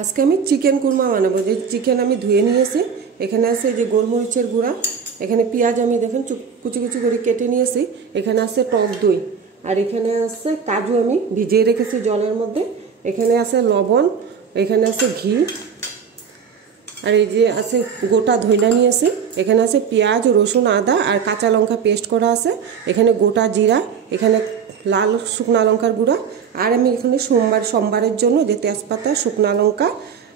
আজকে আমি চিকেন কুরমা বানাবো। যে চিকেন আমি ধুয়ে নিয়েছি, এখানে আছে যে গোলমরিচের গুঁড়া, এখানে পেঁয়াজ আমি দেখেন কুচি কুচি করে কেটে নিয়েছি, এখানে আছে টক দই, আর এখানে আছে কাজু আমি ভিজিয়ে রেখেছি জলের মধ্যে, এখানে আছে লবণ, এখানে আছে ঘি, আর এই যে আছে গোটা ধইলা নিয়েছি, এখানে আছে পেঁয়াজ রসুন আদা আর কাঁচা লঙ্কা পেস্ট করা আছে, এখানে গোটা জিরা, এখানে লাল শুকনা লঙ্কার গুঁড়া, আর আমি এখানে সোমবারের জন্য যে তেজপাতা শুকনা লঙ্কা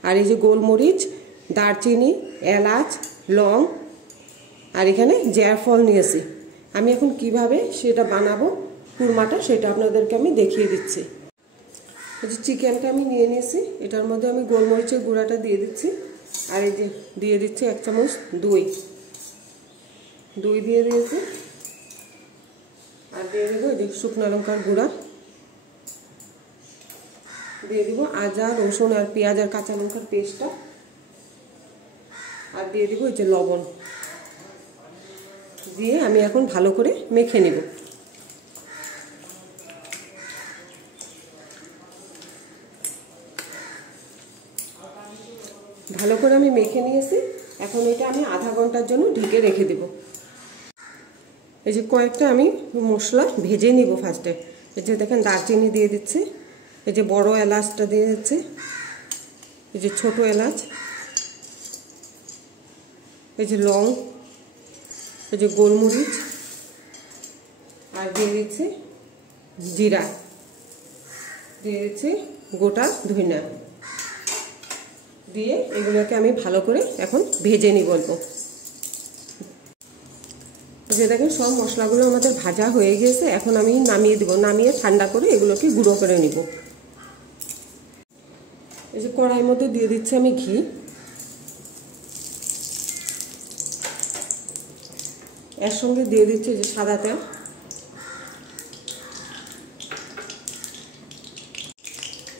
আর এই যে গোলমরিচ দারচিনি এলাচ লং আর এখানে জায়ফল নিয়েছি। আমি এখন কিভাবে সেটা বানাবো কুরমাটা সেটা আপনাদেরকে আমি দেখিয়ে দিচ্ছি। এই যে চিকেনটা আমি নিয়ে নিয়েছি, এটার মধ্যে আমি গোলমরিচের গুঁড়াটা দিয়ে দিচ্ছি, আর এই যে দিয়ে দিচ্ছি 1 চামচ দই দিয়ে দিয়েছি, আর দিয়ে দেবো এই যে শুকনো লঙ্কার গুঁড়া, দিয়ে দিব আদা রসুন আর পেঁয়াজ আর কাঁচা লঙ্কার পেস্টটা, আর দিয়ে দিব এই যে লবণ দিয়ে আমি এখন ভালো করে মেখে নেব। ভালো করে আমি মেখে নিয়েছি, এখন এটা আমি আধা ঘন্টার জন্য ঢেকে রেখে দেব। এই যে কয়েকটা আমি মশলা ভেজে নিব ফার্স্টে। এই যে দেখেন দারচিনি দিয়ে দিচ্ছি, এই যে বড় এলাচটা দিয়ে দিচ্ছি, এই যে ছোট এলাচ, এই যে লং, এই যে গোলমরিচ, আর দিয়ে দিচ্ছি জিরা, দিয়ে দিচ্ছি গোটা ধনিয়া, দিয়ে এগুলোকে আমি ভালো করে এখন ভেজে নিব অল্প। যে দেখেন সব মশলাগুলো আমাদের ভাজা হয়ে গিয়েছে, এখন আমি নামিয়ে দেব, নামিয়ে ঠান্ডা করে এগুলোকে গুঁড়ো করে নিব। এই যে কড়াইয়ের মধ্যে দিয়ে দিচ্ছি আমি ঘি, এর সঙ্গে দিয়ে দিচ্ছি যে সাদা তেল,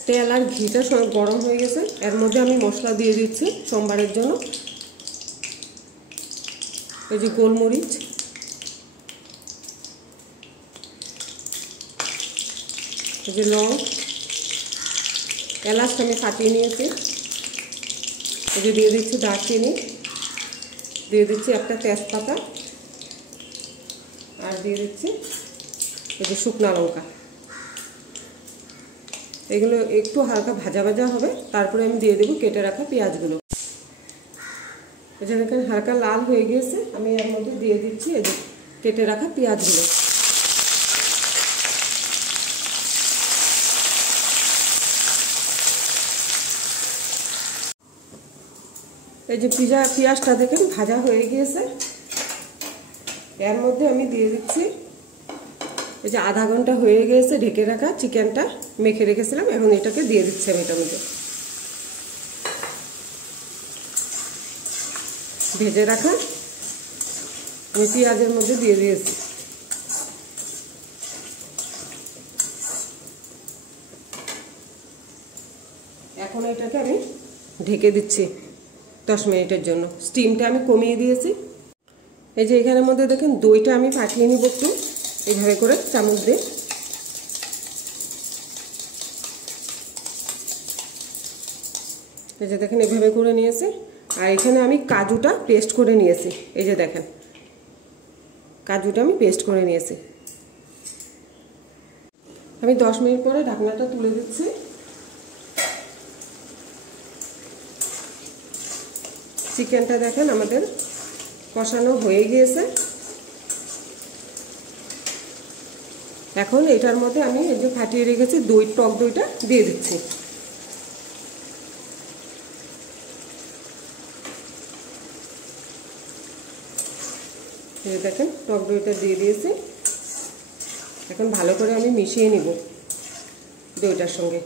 তেল আর ঘিটা সব গরম হয়ে গেছে, এর মধ্যে আমি মশলা দিয়ে দিচ্ছি সোমবারের জন্য। এই যে গোলমরিচ, এই যে লং, এলাচটা আমি ফাটিয়ে নিয়েছি, এই যে দিয়ে দিচ্ছি দারচিনি, দিয়ে দিচ্ছি একটা তেজপাতা, আর দিয়ে দিচ্ছি এই যে শুকনা লঙ্কা। এগুলো একটু হালকা ভাজা ভাজা হবে, তারপরে আমি দিয়ে দেবো কেটে রাখা পেঁয়াজগুলো। এই যে দেখেন হালকা লাল হয়ে গিয়েছে, আমি এর মধ্যে দিয়ে দিচ্ছি এই যে কেটে রাখা পেঁয়াজগুলো। এই যে পেঁয়াজটা দেখেন ভাজা হয়ে গিয়েছে, এর মধ্যে আমি দিয়ে দিচ্ছি এই যে আধা ঘন্টা হয়ে গিয়েছে ঢেকে রাখা চিকেনটা মেখে রেখেছিলাম, এখন এটাকে দিয়ে দিচ্ছি আমি এটার মধ্যে ভেজে রাখা আমি পেঁয়াজের মধ্যে দিয়ে দিয়েছি। এখন এটাকে আমি ঢেকে দিচ্ছি 10 মিনিটের জন্য, স্টিমটা আমি কমিয়ে দিয়েছি। এই যে এখানের মধ্যে দেখেন দইটা আমি ফাটিয়ে নিব একটু এইভাবে করে চামচ দিয়ে, এই যে দেখেন এইভাবে করে নিয়েছি, আর এখানে আমি কাজুটা পেস্ট করে নিয়েছি, এই যে দেখেন কাজুটা আমি পেস্ট করে নিয়েছি। আমি 10 মিনিট পরে ঢাকনাটা তুলে দিচ্ছি। চিকেনটা দেখেন আমাদের কষানো হয়ে গিয়েছে, এখন এটার মধ্যে আমি এই যে ফাটিয়ে রেখেছি টক দইটা দিয়ে দিচ্ছি। এই দেখেন টক দইটা দিয়ে দিয়েছি, এখন ভালো করে আমি মিশিয়ে নিব দইটার সঙ্গে।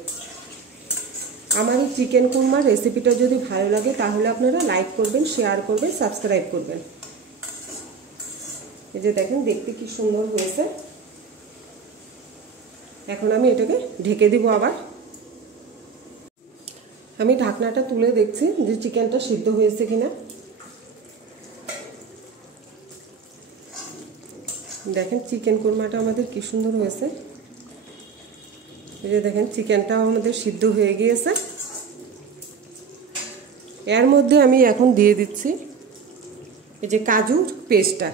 আমার এই চিকেন কুরমার রেসিপিটা যদি ভালো লাগে তাহলে আপনারা লাইক করবেন, শেয়ার করবেন, সাবস্ক্রাইব করবেন। এই যে দেখেন দেখতে কি সুন্দর হয়েছে, এখন আমি এটাকে ঢেকে দিব। আবার আমি ঢাকনাটা তুলে দেখছি যে চিকেনটা সিদ্ধ হয়েছে কিনা। দেখেন চিকেন কুরমাটা আমাদের কি সুন্দর হয়েছে, এই যে দেখেন চিকেনটাও আমাদের সিদ্ধ হয়ে গিয়েছে। এর মধ্যে আমি এখন দিয়ে দিচ্ছি এই যে কাজুর পেস্টটা।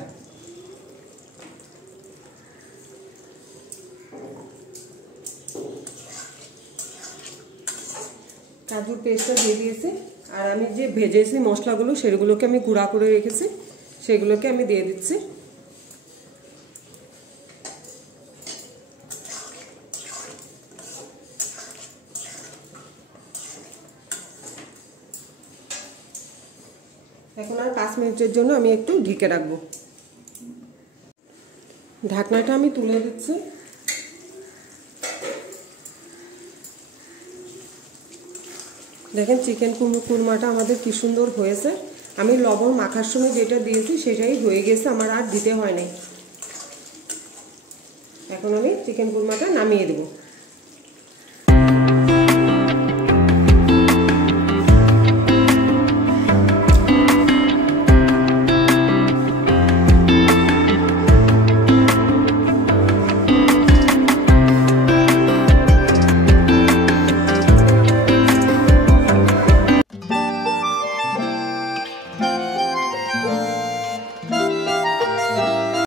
কাজুর পেস্টটা দিয়ে দিয়েছি। আর আমি যে ভেজেছি মশলাগুলো সেগুলোকে আমি গুঁড়া করে রেখেছি, সেগুলোকে আমি দিয়ে দিচ্ছি। এখন আর 5 মিনিটের জন্য আমি একটু ঢেকে রাখবো। ঢাকনাটা আমি তুলে দিচ্ছি। দেখেন চিকেন কুরমাটা আমাদের কি সুন্দর হয়েছে। আমি লবণ মাখার সময় যেটা দিয়েছি সেটাই হয়ে গেছে, আমার আর দিতে হয় নাই। এখন আমি চিকেন কুরমাটা নামিয়ে দেবো।